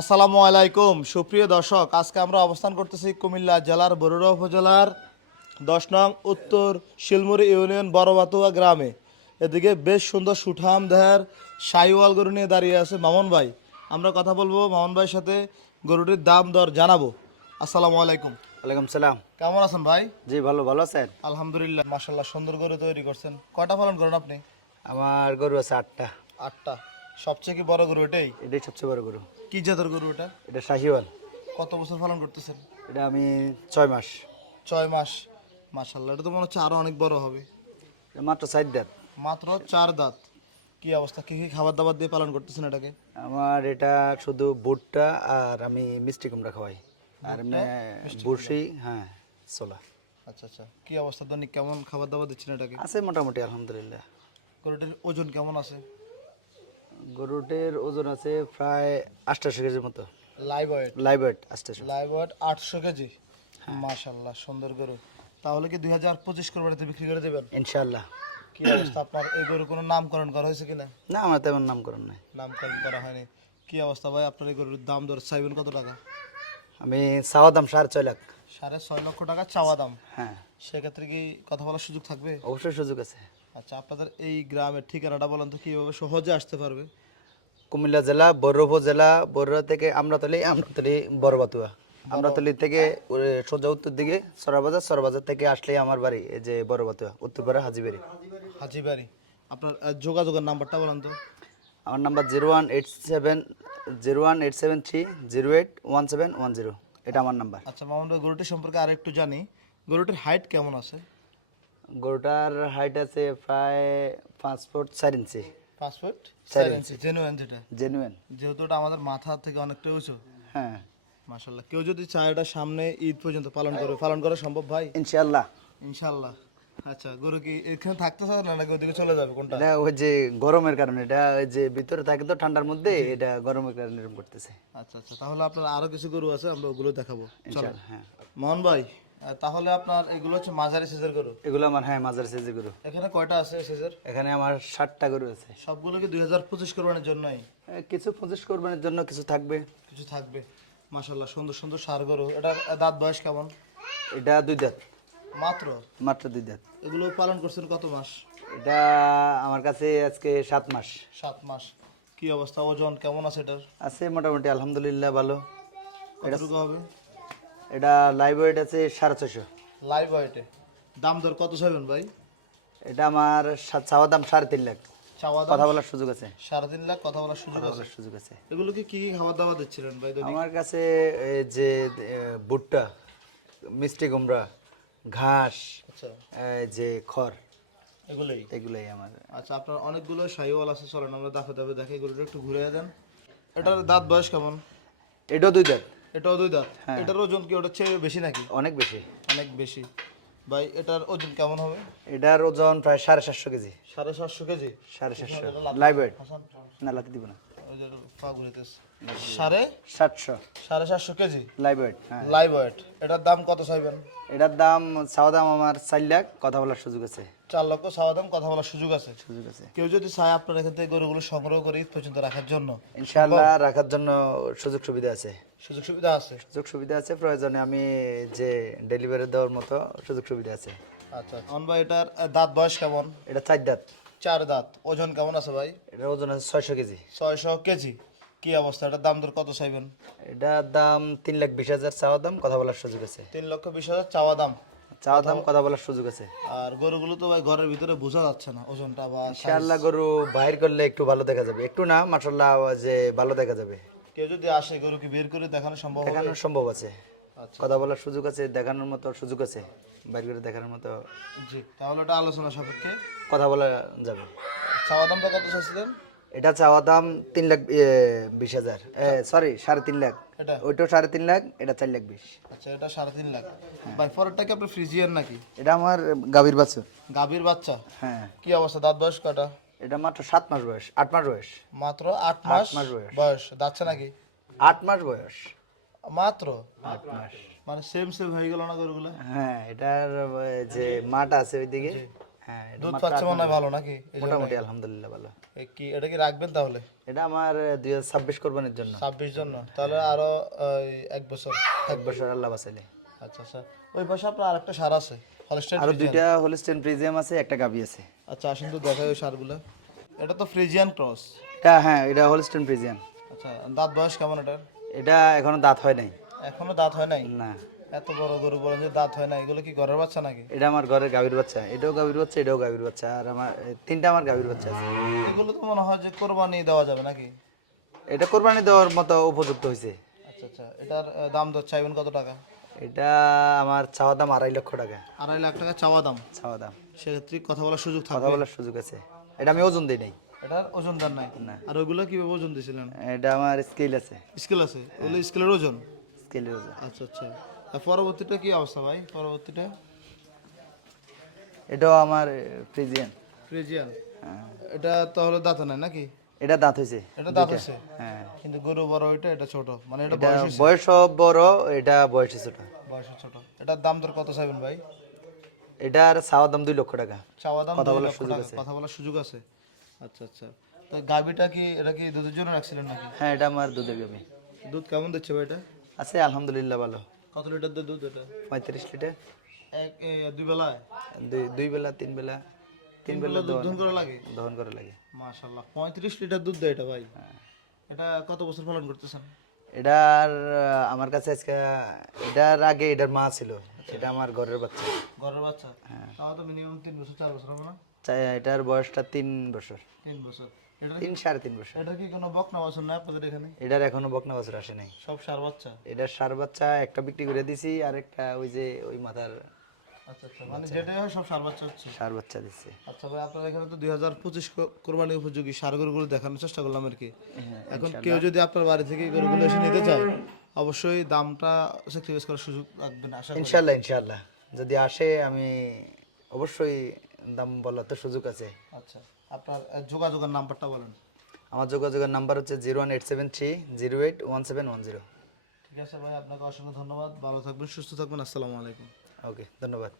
আসসালামু আলাইকুম। সুপ্রিয় দর্শক আজকে আমরা অবস্থান করতেছি কুমিল্লা জেলার বরুড়া উপজেলার দশ নং উত্তর শিলমুড়ি ইউনিয়ন বড়বাতুয়া গ্রামে। এদিকে বেশ সুন্দর সুঠাম দেহের সাইওয়াল গরু নিয়ে দাঁড়িয়ে আছে মামুন ভাই। আমরা কথা বলব মামন ভাইয়ের সাথে গরুটির দাম দর জানাব। আসসালামু আলাইকুম। ওয়ালাইকুম সালাম। কেমন আছেন ভাই? জি ভালো ভালো আছেন? আলহামদুলিল্লাহ মাসাল্লাহ সুন্দর গরু তৈরি করছেন। কয়টা পালন করেন আপনি? আমার গরু আছে আটটা। আটটা। সবচেয়ে কি বড় গরু এটাই? এটাই সবচেয়ে বড় গরু। কি জাতের গরু এটা? এটা শাহিওয়াল। কত বছর পালন করতেছেন? এটা আমি ছয় মাস। ছয় মাস। মাসাল্লাহ এটা তো মনে হচ্ছে আরও অনেক বড় হবে। মাত্র সাইড দেন মাত্র চার দাঁত। কি অবস্থা? কি কি খাবার দাবার দিয়ে পালন করতেছেন এটাকে? আমার এটা শুধু ভুট্টা আর আমি মিষ্টি কুমড়া খাওয়াই। আর বড়শি হ্যাঁ ছোলা। আচ্ছা আচ্ছা। কি অবস্থা? দৈনিক কেমন খাবার দাবার দিচ্ছেন এটাকে? আছে মোটামুটি আলহামদুলিল্লাহ। গরুটির ওজন কেমন আছে? গরুটির ওজন আছে প্রায় আটশো কেজির মতো। লাইভ ওয়েট লাইভ ওয়েট আটশো। লাইভ ওয়েট আটশো কেজি? মাশাল্লাহ সুন্দর গরু। তাহলে কি দুই হাজার পঁচিশ কোরবানিতে বিক্রি করে দেবেন? ইনশাল্লাহ কি অবস্থা আপনার? এই গরু কোনো নামকরণ করা হয়েছে কিনা? না আমার তেমন নামকরণ নাই। নামকরণ করা হয়নি। কি অবস্থা ভাই? আপনার এই গরুর দাম দর চাইবেন কত টাকা? আমি চাওয়া দাম সাড়ে ছয় লাখ। সাড়ে ছয় লক্ষ টাকা চাওয়া দাম। হ্যাঁ। সেক্ষেত্রে কি কথা বলার সুযোগ থাকবে? অবশ্যই সুযোগ আছে। আচ্ছা আপনাদের এই গ্রামের ঠিকানাটা বলেন তো কীভাবে সহজে আসতে পারবে? কুমিল্লা জেলা বড় উপজেলা বড়ুয়া থেকে আমরাতলি আমরাতলি বড়বাতুয়া। আমরাতলি থেকে সোজা উত্তর দিকে সরাবাজার সরাবাজার থেকে আসলেই আমার বাড়ি এই যে বড়বাতুয়া উত্তরপাড়া হাজিবাড়ি। হাজিবাড়ি। আপনার যোগাযোগের নাম্বারটা বলেন তো। আমার number zero one eight seven zero one eight seven three zero eight one seven one zero. এটা আমার নাম্বার আচ্ছা মামুন ভাই গরুটি সম্পর্কে আর একটু জানি। গরুটির হাইট কেমন আছে? গরুটার হাইট আছে প্রায় পাঁচ ফুট চার ইঞ্চি। পাঁচ ফুট চার ইঞ্চি। জেনুয়েন যেটা। জেনুয়েন যেহেতু ওটা আমাদের মাথা থেকে অনেকটা উঁচু। হ্যাঁ। মাশাল্লাহ কেউ যদি চায় এটা সামনে ঈদ পর্যন্ত পালন করে পালন করা সম্ভব ভাই? ইনশাল্লাহ ইনশাল্লাহ আচ্ছা গরু কি এখানে থাকতে চায় না নাকি ওদিকে চলে যাবে? কোনটা? এটা ওই যে গরমের কারণে এটা ওই যে ভিতরে থাকে তো ঠান্ডার মধ্যে এটা গরমের কারণে এরকম করতেছে। আচ্ছা আচ্ছা তাহলে আপনার আরও কিছু গরু আছে আমরা ওগুলো দেখাবো। চলো। হ্যাঁ। মোহন ভাই তাহলে আপনার এগুলো হচ্ছে মাঝারি সাইজের গরু? এগুলো আমার হ্যাঁ মাজার সেজে গরু। এখানে কয়টা আছে সাইজের? এখানে আমার ষাটটা গরু আছে। সবগুলো কি দুই হাজার পঁচিশ কোরবানির জন্যই? কিছু পঁচিশ কোরবানির জন্য কিছু থাকবে। কিছু থাকবে। মাশাল্লাহ সুন্দর সুন্দর সার গরু। এটা দাঁত বয়স কেমন? এটা দুই দাঁত। মাত্র? মাত্র দুই দাঁত। এগুলো পালন করছেন কত মাস? এটা আমার কাছে আজকে সাত মাস। সাত মাস। কি অবস্থা? ওজন কেমন আছে এটার? আছে মোটামুটি আলহামদুলিল্লাহ ভালো। কতটুকু হবে? এটা লাইভ ওয়েট আছে সাড়ে ছশো লাইভ ওয়েটে দাম দর কত চাইবেন ভাই? এটা আমার চাওয়া দাম সাড়ে তিন লাখ। কথা বলার সুযোগ আছে। সাড়ে তিন লাখ কথা বলার সুযোগ আছে? বলার সুযোগ আছে। এগুলো কি কি খাবার দাবার দিচ্ছিলেন ভাই? আমার কাছে এই যে ভুট্টা মিষ্টি কুমড়া ঘাস আচ্ছা। যে খড় এগুলোই? এগুলাই আমার। আচ্ছা আপনার অনেকগুলো সাইওয়াল আছে চলেন আমরা দাফে দাফে দেখে গরুটা একটু ঘুরে দেন। এটার দাঁত বয়স কেমন? এটাও দুই দাঁত। এটাও দুই দাঁত? এটার ওজন কি ওটার চেয়ে বেশি নাকি? অনেক বেশি। অনেক বেশি। ভাই এটার ওজন কেমন হবে? এটার ওজন প্রায় সাড়ে সাতশো কেজি। সাড়ে সাতশো কেজি? সাড়ে সাতশো। লাইভ না লাতি দিব না। সাড়ে? সাতশো। সাড়ে সাতশো কেজি? লাইভ ওয়েট হ্যাঁ। লাইভ ওয়েট এটার দাম কত চাইবেন? এটার দাম চাওয়া দাম আমার চার লাখ কথা বলার সুযোগ আছে। চার লক্ষ চাওয়া দাম কথা বলার সুযোগ আছে। সুযোগ আছে। কেউ যদি চায় আপনার এখান থেকে গরুগুলো সংগ্রহ করে ঈদ পর্যন্ত রাখার জন্য। ইনশাআল্লাহ রাখার জন্য সুযোগ সুবিধা আছে। সুযোগ সুবিধা আছে? সুযোগ সুবিধা আছে প্রয়োজনে আমি যে ডেলিভারি দেওয়ার মতো সুযোগ সুবিধা আছে। আচ্ছা অন ভাই এটার দাঁত বয়স কেমন? এটা চার দাঁত। চার দাঁত। ওজন কেমন আছে ভাই? এটার ওজন আছে ছয়শো কেজি। ছয়শো কেজি। কি অবস্থা? এটার দাম দর কত চাইবেন? এটার দাম তিন লাখ বিশ হাজার চাওয়া দাম কথা বলার সুযোগ আছে। তিন লক্ষ বিশ হাজার চাওয়া দাম। চাওয়া দাম কথা বলার সুযোগ আছে। আর গরুগুলো তো ভাই ঘরের ভিতরে বোঝা যাচ্ছে না ওজনটা বা ইনশাআল্লাহ গরু বাইর করলে একটু ভালো দেখা যাবে। একটু না মাসাল্লাহ যে ভালো দেখা যাবে। কেউ যদি আসে গরু কি বের করে দেখানো সম্ভব হবে? দেখানোর সম্ভব আছে। কথা বলার সুযোগ আছে দেখানোর মতো সুযোগ আছে বাইর করে দেখানোর মতো। জি তাহলে এটা আলোচনা সাপেক্ষে। কথা বলা যাবে। চাওয়া দামটা কত চাইছিলেন? এটা চাওয়া দাম তিন লাখ বিশ হাজার। সরি সাড়ে তিন লাখ। এটা? ওইটাও সাড়ে তিন লাখ এটা চার লাখ বিশ। আচ্ছা এটা সাড়ে তিন লাখ। ভাই পরেরটা কি আপনার ফ্রিজিয়ান নাকি? এটা আমার গাভীর বাচ্চা। গাভীর বাচ্চা? হ্যাঁ। কি অবস্থা? দাঁত বয়স কটা এটা মাত্র সাত মাস বয়স আট মাস বয়স। মাত্র আট মাস মাস বয়স। বয়স। যাচ্ছে নাকি? আট মাস বয়স। মাত্র? মানে সেম সেম হয়ে গেল না গরুগুলো? হ্যাঁ এটার যে মাটা আছে ওইদিকে। হ্যাঁ দুধ পাচ্ছে মনে হয় ভালো নাকি? মোটামুটি আলহামদুলিল্লাহ ভালো। কি এটা কি রাখবেন তাহলে? এটা আমার দুই হাজার ছাব্বিশ কোরবানির জন্য। ছাব্বিশ জন্য। তাহলে আরও ওই, এক বছর এক বছর আল্লাহ বাঁচাইলে। আচ্ছা আচ্ছা। ওই পাশে আপনার আরেকটা সার আছে হলস্টাইন আরও দুইটা হোলিস্টেন প্রিজিয়াম আছে একটা গাবি আছে। আচ্ছা আসুন তো দেখাই ওই সারগুলো। এটা তো ফ্রিজিয়ান ক্রস এটা হ্যাঁ এটা হোলিস্টেন প্রিজিয়াম আচ্ছা দাঁত বয়স কেমন এটার? এটা এখনও দাঁত হয় নাই। এখনও দাঁত হয় নাই? না। এত বড় গরু বলেন যে দাঁত হয় না এগুলো কি ঘরের বাচ্চা নাকি? এটা আমার ঘরের গাভীর বাচ্চা। এটাও গাভীর বাচ্চা এটাও গাভীর বাচ্চা। আর আমার তিনটা আমার গাভীর বাচ্চা আছে। এগুলো তো মনে হয় যে কোরবানি দেওয়া যাবে নাকি? এটা কোরবানি দেওয়ার মতো উপযুক্ত হয়েছে। আচ্ছা আচ্ছা। এটার দাম দর চাইবেন কত টাকা? এটা আমার চাওয়া দাম আড়াই লক্ষ টাকা। আড়াই লাখ টাকা চাওয়া দাম। চাওয়া দাম। সেক্ষেত্রে কথা বলার সুযোগ কথা বলার সুযোগ আছে। এটা আমি ওজন দিই নাই। এটার ওজন দার নাই। না। আর কীভাবে ওজন দিয়েছিলেন এটা আমার স্কেল আছে। স্কেল আছে? ওগুলো স্কেলের ওজন? স্কেলের ওজন। আচ্ছা আচ্ছা। আর পরবর্তীটা কি অবস্থা ভাই? পরবর্তীটা? এটাও আমার ফ্রিজিয়ান ফ্রিজিয়ান এটা তাহলে দাঁত নাই নাকি? এটা দাঁত হয়েছে এটা দাঁত আছে হ্যাঁ। কিন্তু গরু বড় ওইটা এটা ছোট। মানে এটা বয়স বয়স বড় এটা বয়স ছোট। বয়স ছোট। এটার দাম দর কত চাইবেন ভাই? এটার চাওয়া দাম দুই লক্ষ টাকা। চাওয়া দাম দুই লক্ষ টাকা। কথা বলার সুযোগ আছে? আচ্ছা আচ্ছা। তো গাবিটা কি এটা কি দুধের জন্য রাখছিলেন নাকি? হ্যাঁ এটা আমার দুধের গাবি দুধ কেমন দিচ্ছে ভাই এটা? আছে আলহামদুলিল্লাহ ভালো। কত লিটার দুধ এটা? পঁয়ত্রিশ লিটার। এক দুই বেলায়? দুই দুই বেলা তিন বেলা তিন বেলা দুধ দহন করা লাগে? দহন করা লাগে। মাশাল্লাহ পঁয়ত্রিশ লিটার দুধ দেয় এটা ভাই? এটা কত বছর পালন করতেছেন? এটার আমার কাছে আজকে এটার আগে এটার মা ছিল এটা আমার ঘরের বাচ্চা। ঘরের বাচ্চা? তাও তো মিনিমাম তিন বছর চার বছর হবে না? এটার বয়সটা তিন বছর। তিন বছর। তিন সাড়ে তিন বছর। এটা কি কোনো বকনা বছর না আপনাদের এখানে? এটার এখনও বকনা বছর আসে নাই। সব সার বাচ্চা? এটার সার বাচ্চা একটা বিক্রি করে দিছি আর একটা ওই যে ওই মাথার আচ্ছা আচ্ছা। মানে যেটাই হয় সব সার বাচ্চা হচ্ছে? সার বাচ্চা দিচ্ছে। আচ্ছা ভাই আপনার এখানে তো দুই হাজার পঁচিশ কোরবানি উপযোগী সার গরুগুলো দেখানোর চেষ্টা করলাম আর কি। এখন কেউ যদি আপনার বাড়ি থেকে গরুগুলো এসে নিতে চায় অবশ্যই দামটা স্যাক্রিফাইস করার সুযোগ রাখবেন আশা ইনশাল্লাহ ইনশাল্লাহ। যদি আসে আমি অবশ্যই দাম বলার তো সুযোগ আছে। আচ্ছা আপনার যোগাযোগের নাম্বারটা বলুন। আমার যোগাযোগের নাম্বার হচ্ছে zero one eight seven three zero eight one seven one zero. ঠিক আছে ভাই আপনাকে অসংখ্য ধন্যবাদ। ভালো থাকবেন সুস্থ থাকবেন। আসসালামু আলাইকুম। ওকে ধন্যবাদ।